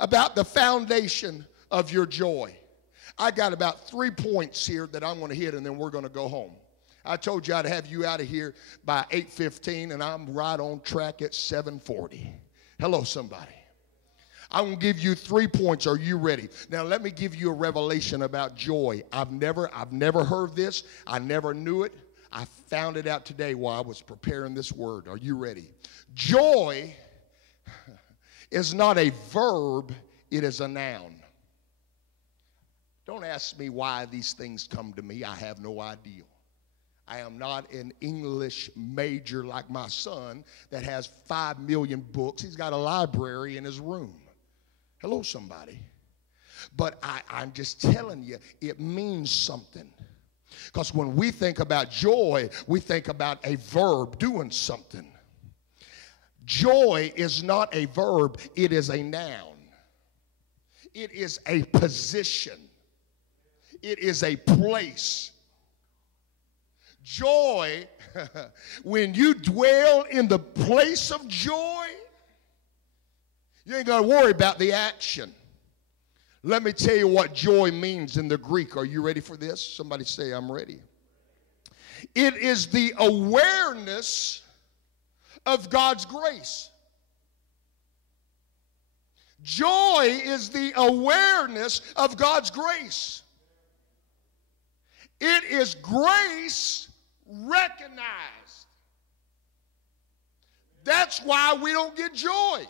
about the foundation of your joy. I got about 3 points here that I'm going to hit, and then we're going to go home. I told you I'd have you out of here by 8:15, and I'm right on track at 7:40. Hello, somebody. I'm going to give you 3 points. Are you ready? Now, let me give you a revelation about joy. I've never heard this. I never knew it. I found it out today while I was preparing this word. Are you ready? Joy is not a verb, it is a noun. Don't ask me why these things come to me. I have no idea. I am not an English major like my son that has 5 million books. He's got a library in his room. Hello, somebody. But I'm just telling you, it means something. Because when we think about joy, we think about a verb doing something. Joy is not a verb, it is a noun. It is a position. It is a place. Joy, when you dwell in the place of joy, you ain't got to worry about the action. Let me tell you what joy means in the Greek. Are you ready for this? Somebody say, I'm ready. It is the awareness of God's grace. Joy is the awareness of God's grace. It is grace recognized. That's why we don't get joy.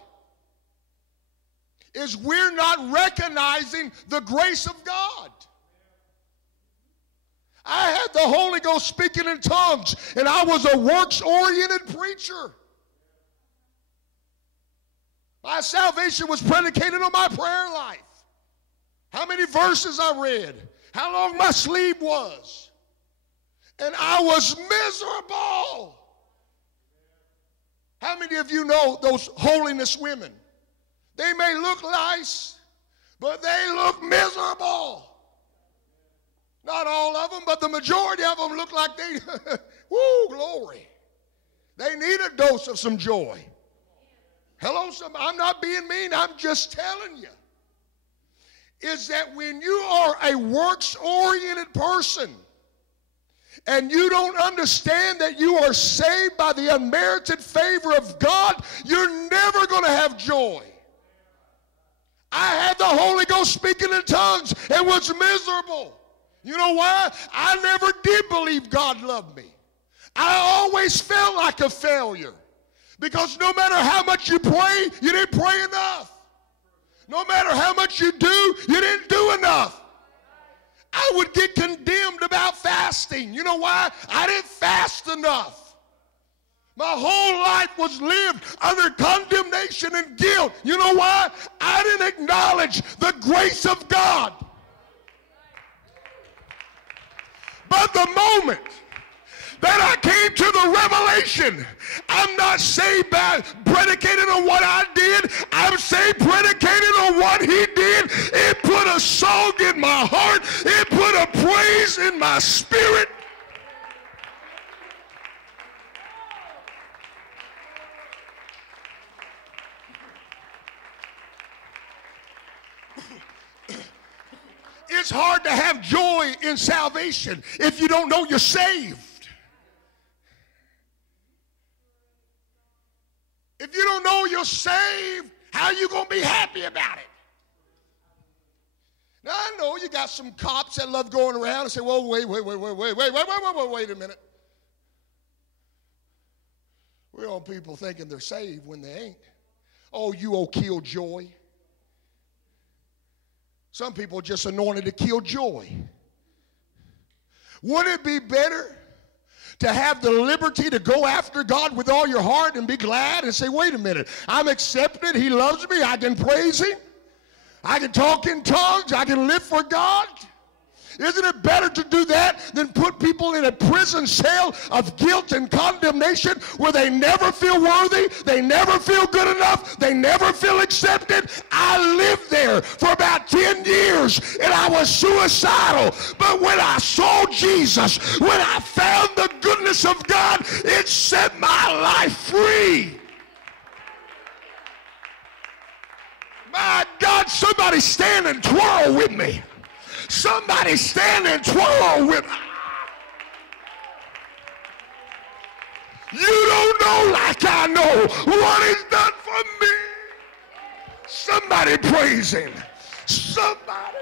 Is we're not recognizing the grace of God. I had the Holy Ghost speaking in tongues, and I was a works-oriented preacher. My salvation was predicated on my prayer life. How many verses I read, how long my sleep was. And I was miserable. How many of you know those holiness women? They may look nice, but they look miserable. Not all of them, but the majority of them look like they, woo, glory. They need a dose of some joy. Hello, I'm not being mean, I'm just telling you. Is that when you are a works-oriented person and you don't understand that you are saved by the unmerited favor of God, you're never going to have joy. I had the Holy Ghost speaking in tongues and was miserable. You know why? I never did believe God loved me. I always felt like a failure. Because no matter how much you pray, you didn't pray enough. No matter how much you do, you didn't do enough. I would get condemned about fasting. You know why? I didn't fast enough. My whole life was lived under condemnation and guilt. You know why? I didn't acknowledge the grace of God. But the moment that I came to the revelation, I'm not saved by predicated on what I did. I'm saved predicated on what he did. It put a song in my heart. It put a praise in my spirit. It's hard to have joy in salvation if you don't know you're saved. If you don't know you're saved, how are you going to be happy about it? Now, I know you got some cops that love going around and say, well, wait a minute. We're on people thinking they're saved when they ain't. Oh, you old killjoy. Some people are just anointed to kill joy. Wouldn't it be better to have the liberty to go after God with all your heart and be glad and say, wait a minute, I'm accepted, he loves me, I can praise him, I can talk in tongues, I can live for God? Isn't it better to do that than put people in a prison cell of guilt and condemnation where they never feel worthy, they never feel good enough, they never feel accepted? I lived there for about 10 years and I was suicidal. But when I saw Jesus, when I found the goodness of God, it set my life free. My God, somebody stand and twirl with me. Somebody stand and twirl with me. You don't know like I know what he's done for me. Somebody praise him. Somebody